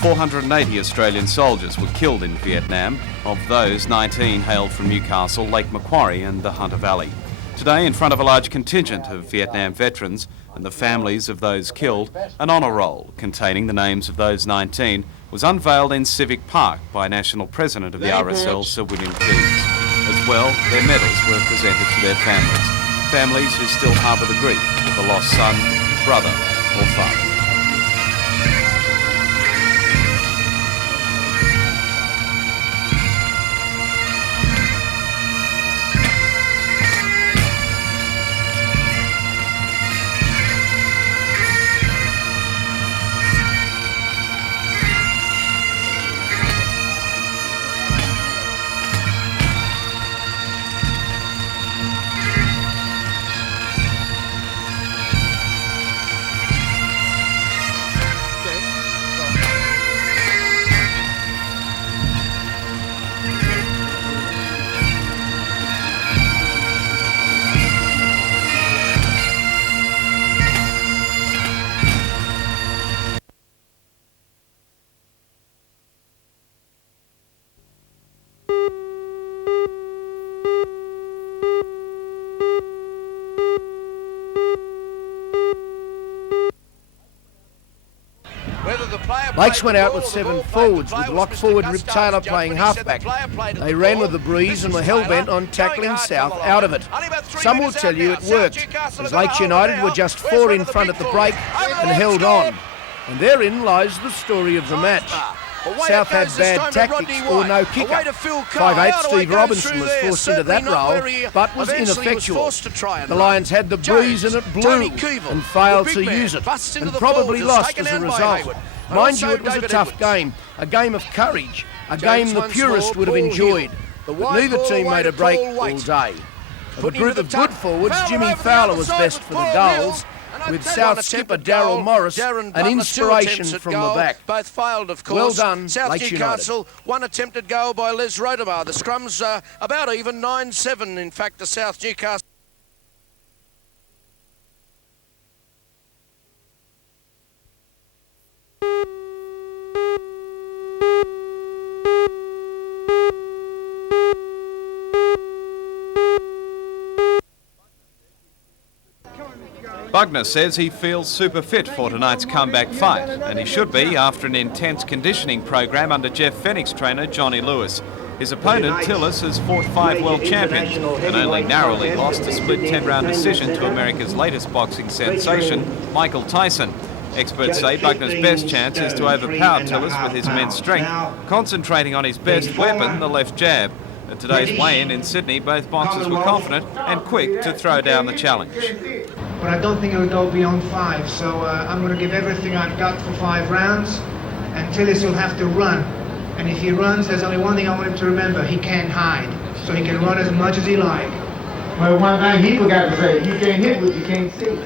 480 Australian soldiers were killed in Vietnam. Of those, 19 hailed from Newcastle, Lake Macquarie and the Hunter Valley. Today, in front of a large contingent of Vietnam veterans and the families of those killed, an honour roll containing the names of those 19 was unveiled in Civic Park by National President of the RSL, Sir William Keys. As well, their medals were presented to their families who still harbour the grief of a lost son, brother or father. Lakes went out with 7 forwards, with lock forward Rip Taylor playing halfback. They ran with the breeze and were hell-bent on tackling South out of it. Some will tell you it worked, as Lakes United were just 4 in front at the break and held on. And therein lies the story of the match. South had bad tactics or no kicker. 5'8" Steve Robinson was forced into that role, but was ineffectual. The Lions had the breeze and it blew and failed to use it, and probably lost as a result. Mind you, it was a tough game, a game of courage, a game the purist would have enjoyed, but neither team made a break all day. Of a group of good forwards, Jimmy Fowler was best for the goals, with South skipper Daryl Morris an inspiration from the back. Both failed, of course. Well done, South Lakes Newcastle, United. one attempted goal by Les Rodemar. The scrums about even 9-7, in fact, to South Newcastle. Bugner says he feels super fit for tonight's comeback fight, and he should be after an intense conditioning program under Jeff Fennick's trainer Johnny Lewis. His opponent, Tillis, has fought 5 world champions and only narrowly lost a split 10-round decision to America's latest boxing sensation, Michael Tyson. Experts say Bugner's best chance is to overpower Tillis with his immense strength, concentrating on his best weapon, the left jab. At today's weigh-in in Sydney, both boxers were confident and quick to throw down the challenge. But I don't think it'll go beyond 5, so I'm going to give everything I've got for 5 rounds, and Tillis will have to run. And if he runs, there's only one thing I want him to remember: he can't hide, so he can run as much as he likes. Well, one thing he forgot to say: you can't hit what you can't see.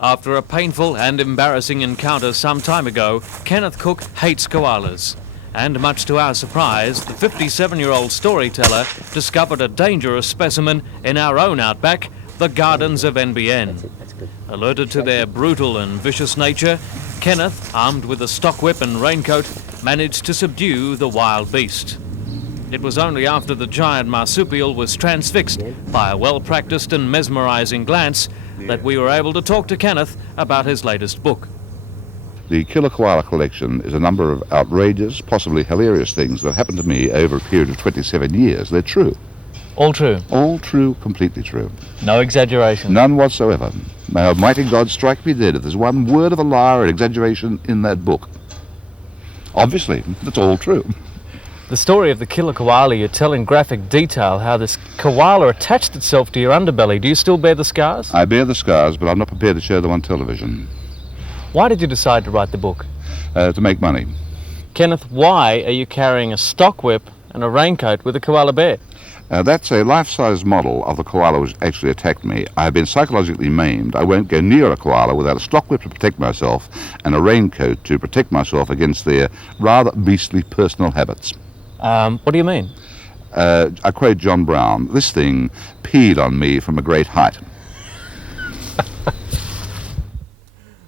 After a painful and embarrassing encounter some time ago, Kenneth Cook hates koalas. And much to our surprise, the 57-year-old storyteller discovered a dangerous specimen in our own outback, the gardens of NBN. Alerted to their brutal and vicious nature, Kenneth, armed with a stock whip and raincoat, managed to subdue the wild beast. It was only after the giant marsupial was transfixed by a well-practiced and mesmerising glance that we were able to talk to Kenneth about his latest book. The Killer Koala collection is a number of outrageous, possibly hilarious things that have happened to me over a period of 27 years. They're true. All true? All true, completely true. No exaggeration? None whatsoever. May Almighty God strike me dead if there's one word of a lie or exaggeration in that book. Obviously, that's all true. The story of the killer koala, you tell in graphic detail how this koala attached itself to your underbelly. Do you still bear the scars? I bear the scars, but I'm not prepared to show them on television. Why did you decide to write the book? To make money. Kenneth, why are you carrying a stock whip And a raincoat with a koala bear. That's a life-size model of the koala which actually attacked me. I have been psychologically maimed. I won't go near a koala without a stock whip to protect myself and a raincoat to protect myself against their rather beastly personal habits. What do you mean? I quote John Brown, this thing peed on me from a great height.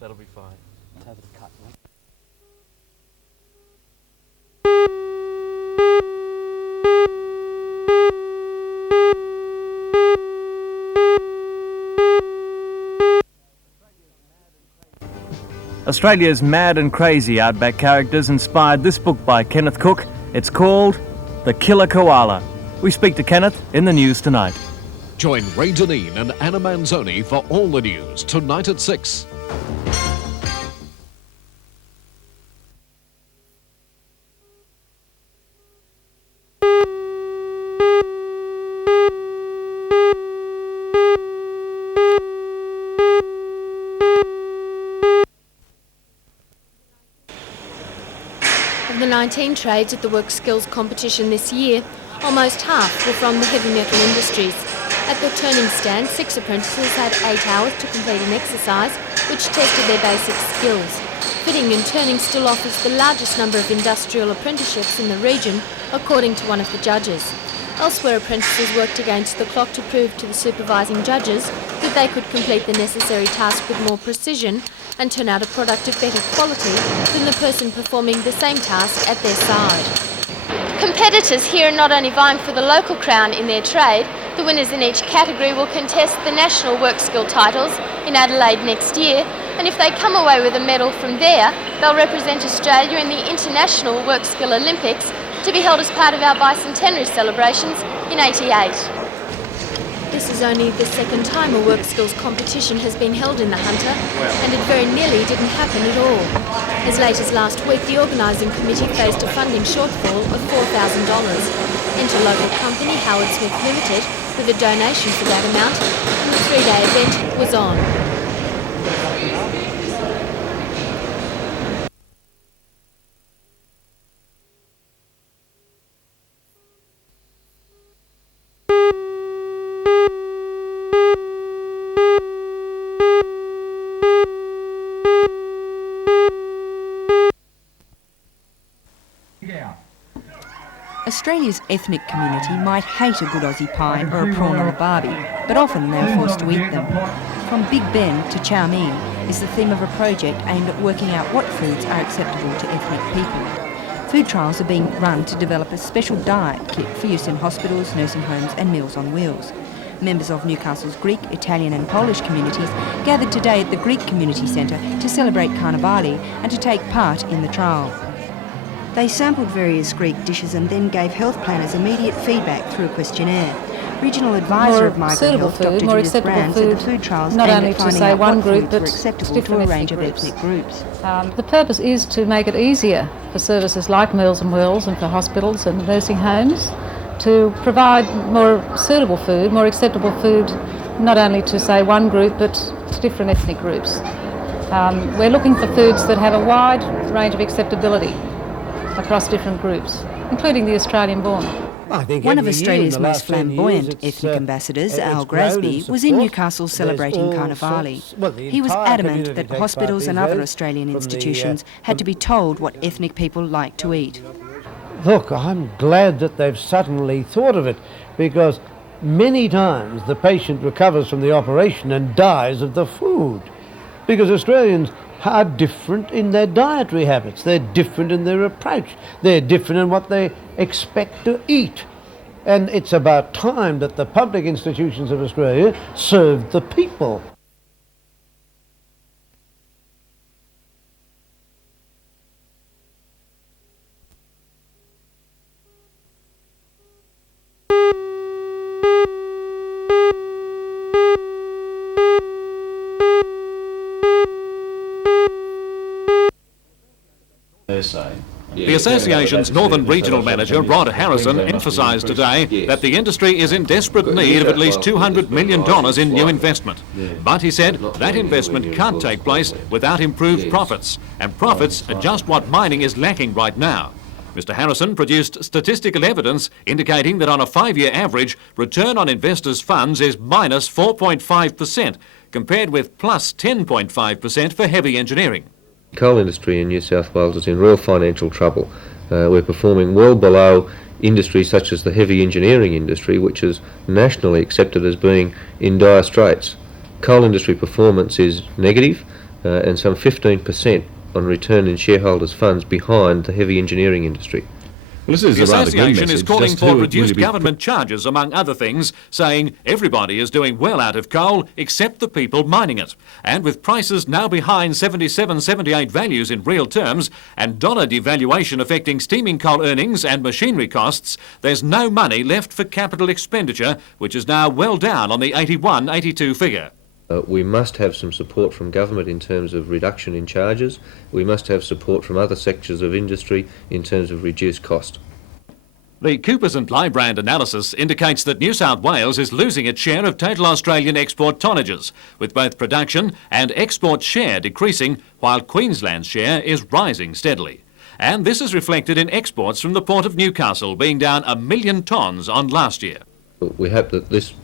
That'll be fine. Australia's mad and crazy outback characters inspired this book by Kenneth Cook. It's called The Killer Koala. We speak to Kenneth in the news tonight. Join Ray Deneen and Anna Manzoni for all the news tonight at 6. Of the 19 trades at the Work Skills competition this year, almost half were from the heavy metal industries. At the turning stand, 6 apprentices had 8 hours to complete an exercise which tested their basic skills. Fitting and turning still offers the largest number of industrial apprenticeships in the region, according to one of the judges. Elsewhere, apprentices worked against the clock to prove to the supervising judges that they could complete the necessary task with more precision and turn out a product of better quality than the person performing the same task at their side. Competitors here are not only vying for the local crown in their trade, the winners in each category will contest the national work skill titles in Adelaide next year, and if they come away with a medal from there, they'll represent Australia in the International Work Skill Olympics to be held as part of our bicentenary celebrations in '88. This is only the second time a work skills competition has been held in the Hunter, and it very nearly didn't happen at all. As late as last week, the organising committee faced a funding shortfall of $4,000. Enter local company Howard Smith Limited with a donation for that amount, and the 3-day event was on. Australia's ethnic community might hate a good Aussie pie or a prawn on a barbie, but often they are forced to eat them. From Big Ben to Chow Mein is the theme of a project aimed at working out what foods are acceptable to ethnic people. Food trials are being run to develop a special diet kit for use in hospitals, nursing homes and Meals on Wheels. Members of Newcastle's Greek, Italian and Polish communities gathered today at the Greek Community Centre to celebrate Carnivali and to take part in the trial. They sampled various Greek dishes and then gave health planners immediate feedback through a questionnaire. Regional advisor of Migrant Health, Dr. Judith Brand, said the food trials aimed at finding out what foods were acceptable to a range of ethnic groups. The purpose is to make it easier for services like Meals on Wheels and for hospitals and nursing homes to provide more suitable food, more acceptable food, not only to, say, one group, but to different ethnic groups. We're looking for foods that have a wide range of acceptability across different groups, including the Australian-born. One of Australia's most flamboyant ethnic ambassadors, Al Grasby, was in Newcastle celebrating Carnivali. He was adamant that hospitals and other Australian institutions had to be told what ethnic people like to eat. Look, I'm glad that they've suddenly thought of it, because many times the patient recovers from the operation and dies of the food, because Australians are different in their dietary habits, they're different in their approach, they're different in what they expect to eat. And it's about time that the public institutions of Australia served the people. The association's Northern Regional Manager, Rod Harrison, emphasised today that the industry is in desperate need of at least $200 million in new investment. But he said that investment can't take place without improved profits, and profits are just what mining is lacking right now. Mr Harrison produced statistical evidence indicating that on a 5-year average, return on investors' funds is minus 4.5%, compared with plus 10.5% for heavy engineering. The coal industry in New South Wales is in real financial trouble. We're performing well below industries such as the heavy engineering industry, which is nationally accepted as being in dire straits. Coal industry performance is negative and some 15% on return in shareholders' funds behind the heavy engineering industry. Well, the association is calling for reduced government charges, among other things, saying everybody is doing well out of coal except the people mining it. And with prices now behind 77, 78 values in real terms and dollar devaluation affecting steaming coal earnings and machinery costs, there's no money left for capital expenditure, which is now well down on the 81, 82 figure. We must have some support from government in terms of reduction in charges. We must have support from other sectors of industry in terms of reduced cost. The Coopers and Lybrand analysis indicates that New South Wales is losing its share of total Australian export tonnages, with both production and export share decreasing while Queensland's share is rising steadily. And this is reflected in exports from the Port of Newcastle being down 1 million tonnes on last year. We hope that this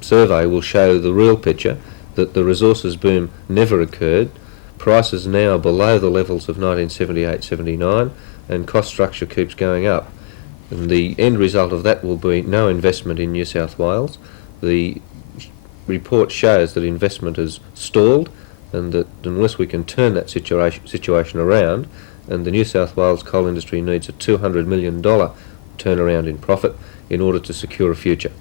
survey will show the real picture, that the resources boom never occurred, prices now are below the levels of 1978-79 and cost structure keeps going up. And the end result of that will be no investment in New South Wales. The report shows that investment has stalled and that unless we can turn that situation around, and the New South Wales coal industry needs a $200 million turnaround in profit in order to secure a future.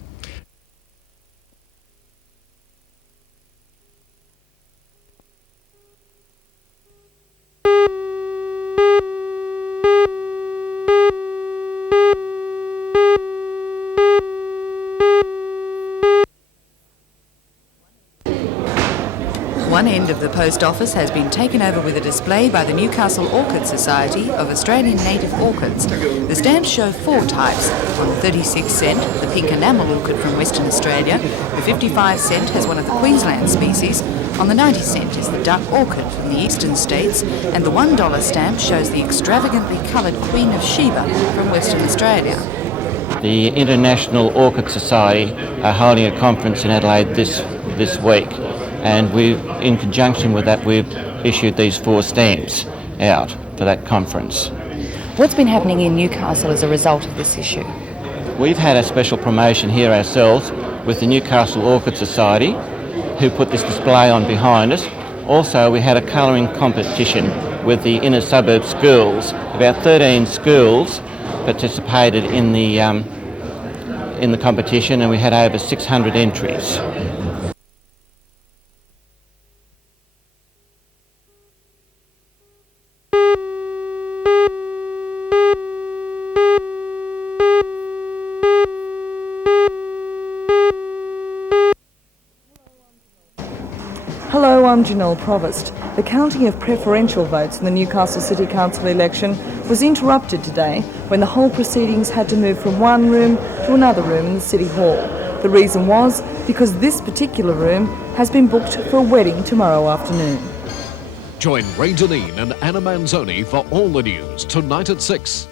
One end of the post office has been taken over with a display by the Newcastle Orchid Society of Australian native orchids. The stamps show 4 types. On the 36 cent, the pink enamel orchid from Western Australia. The 55 cent has one of the Queensland species. On the 90 cent is the duck orchid from the eastern states. And the $1 stamp shows the extravagantly coloured Queen of Sheba from Western Australia. The International Orchid Society are holding a conference in Adelaide this week. And in conjunction with that, we've issued these 4 stamps out for that conference. What's been happening in Newcastle as a result of this issue? We've had a special promotion here ourselves with the Newcastle Orchid Society, who put this display on behind us. Also, we had a colouring competition with the inner suburb schools. About 13 schools participated in the competition, and we had over 600 entries. Hello, I'm Janelle Provost. The counting of preferential votes in the Newcastle City Council election was interrupted today when the whole proceedings had to move from one room to another room in the City Hall. The reason was because this particular room has been booked for a wedding tomorrow afternoon. Join Ray Deneen and Anna Manzoni for all the news tonight at 6.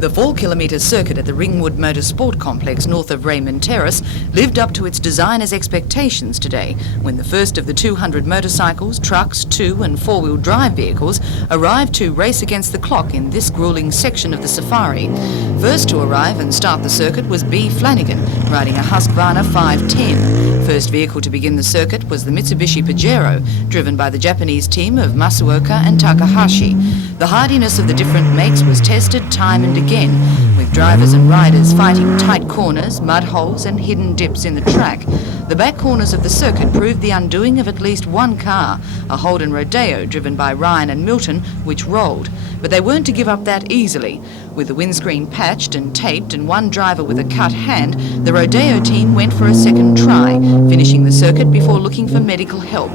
The 4-kilometre circuit at the Ringwood Motorsport Complex north of Raymond Terrace lived up to its designers' expectations today when the first of the 200 motorcycles, trucks, 2- and 4-wheel drive vehicles arrived to race against the clock in this gruelling section of the safari. First to arrive and start the circuit was B. Flanagan, riding a Husqvarna 510. First vehicle to begin the circuit was the Mitsubishi Pajero, driven by the Japanese team of Masuoka and Takahashi. The hardiness of the different makes was tested time and again, with drivers and riders fighting tight corners, mud holes and hidden dips in the track. The back corners of the circuit proved the undoing of at least one car, a Holden Rodeo driven by Ryan and Milton, which rolled. But they weren't to give up that easily. With the windscreen patched and taped and one driver with a cut hand, the Rodeo team went for a second try, finishing the circuit before looking for medical help.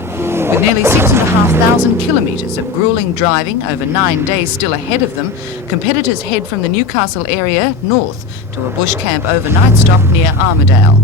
With nearly 6,500 kilometres of gruelling driving over 9 days still ahead of them, competitors head from the Newcastle area north to a bush camp overnight stop near Armidale.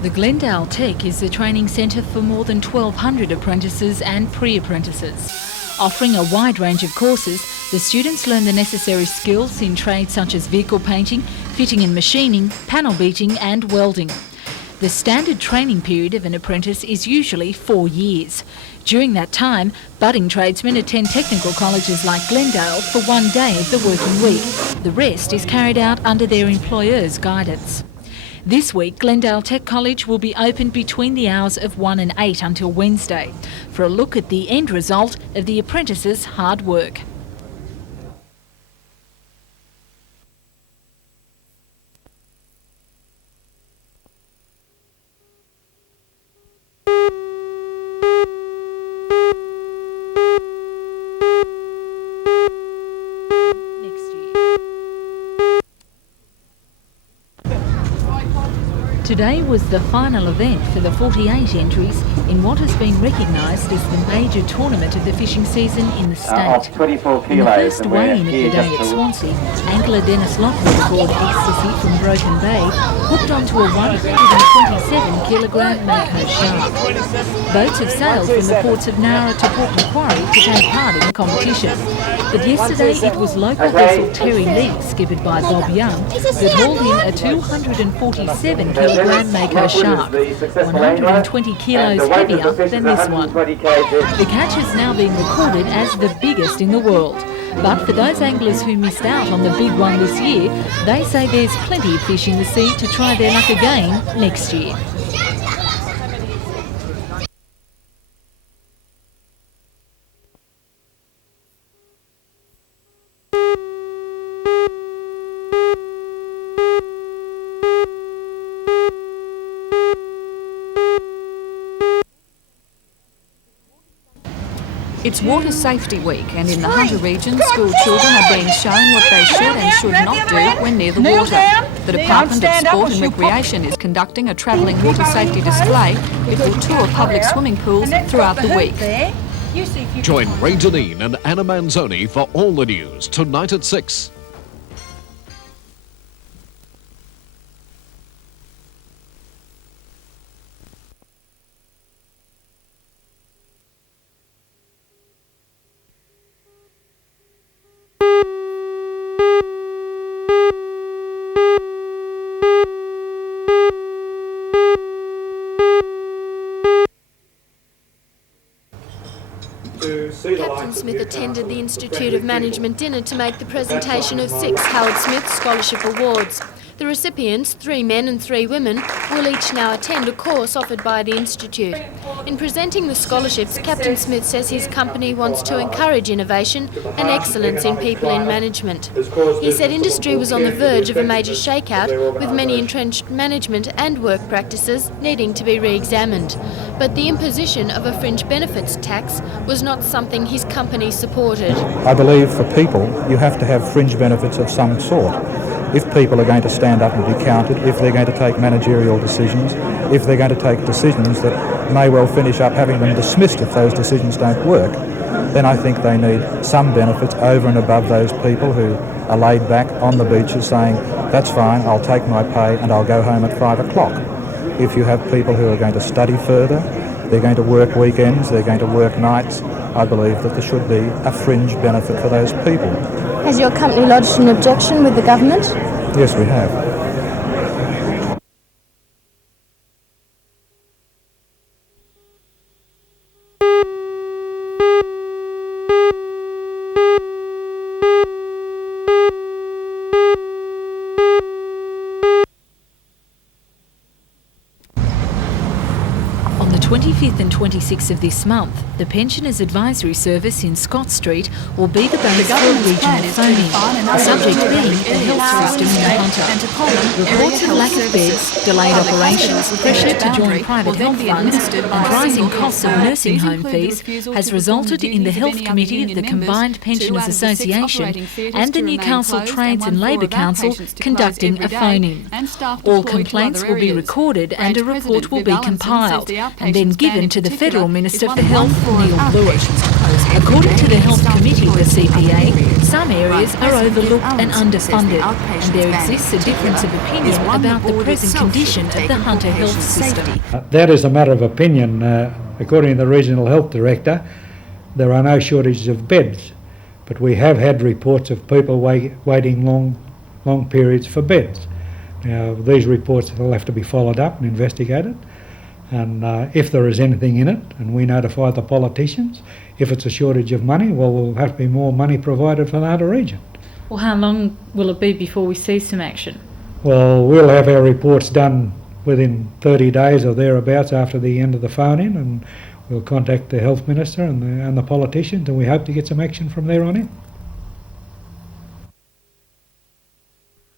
The Glendale Tech is the training centre for more than 1,200 apprentices and pre-apprentices. Offering a wide range of courses, the students learn the necessary skills in trades such as vehicle painting, fitting and machining, panel beating and welding. The standard training period of an apprentice is usually 4 years. During that time, budding tradesmen attend technical colleges like Glendale for 1 day of the working week. The rest is carried out under their employer's guidance. This week, Glendale Tech College will be open between the hours of 1 and 8 until Wednesday for a look at the end result of the apprentices' hard work. Today was the final event for the 48 entries in what has been recognised as the major tournament of the fishing season in the state. In the first weigh-in of the day at Swansea, angler Dennis Lockwood aboard Ecstasy from Broken Bay hooked onto a 127-kilogram mako shark. Boats have sailed from the ports of Nowra to Port Macquarie to take part in the competition. But yesterday it was local vessel Terry Lee, skippered by Bob Young, that hauled in a 247-kilogram mako shark, 120 kilos heavier than this one. The catch has now been recorded as the biggest in the world. But for those anglers who missed out on the big one this year, they say there's plenty of fish in the sea to try their luck again next year. It's Water Safety Week, and in the Hunter region, school children are being shown what they should and should not do when near the water. The Department of Sport and Recreation is conducting a travelling water safety display. It will tour public swimming pools throughout the week. Join Ray Deneen and Anna Manzoni for all the news tonight at 6. Captain Smith attended the Institute of Management dinner to make the presentation of 6 Howard Smith Scholarship Awards. The recipients, 3 men and 3 women, will each now attend a course offered by the Institute. In presenting the scholarships, Captain Smith says his company wants to encourage innovation and excellence in people in management. He said industry was on the verge of a major shakeout, with many entrenched management and work practices needing to be re-examined. But the imposition of a fringe benefits tax was not something his company supported. I believe for people, you have to have fringe benefits of some sort. If people are going to stand up and be counted, if they're going to take managerial decisions, if they're going to take decisions that may well finish up having them dismissed if those decisions don't work, then I think they need some benefits over and above those people who are laid back on the beaches saying, that's fine, I'll take my pay and I'll go home at 5 o'clock. If you have people who are going to study further, they're going to work weekends, they're going to work nights, I believe that there should be a fringe benefit for those people. Has your company lodged an objection with the government? Yes, we have. the 25th and 26th of this month, the Pensioners Advisory Service in Scott Street will be the base for regional phoning, the subject being the health system in the Hunter. Reports of lack of beds, delayed operations, pressure to join private health funds and rising costs of nursing home fees has resulted in the Health Committee of the Combined Pensioners Association and the Newcastle Trades and Labour Council conducting a phoning. All complaints will be recorded and a report will be compiled and then given to the Federal Minister for Health, Neil Lewis. According to the Health Committee of the CPA, some areas are overlooked and underfunded, and there exists a difference of opinion about the present condition of the Hunter health system. That is a matter of opinion. According to the Regional Health Director, there are no shortages of beds, but we have had reports of people waiting long periods for beds. Now, these reports will have to be followed up and investigated, and if there is anything in it, and we notify the politicians, if it's a shortage of money, well, there'll have to be more money provided for the Hunter region. Well, how long will it be before we see some action? Well, we'll have our reports done within 30 days or thereabouts after the end of the phone-in, and we'll contact the Health Minister and the politicians, and we hope to get some action from there on in.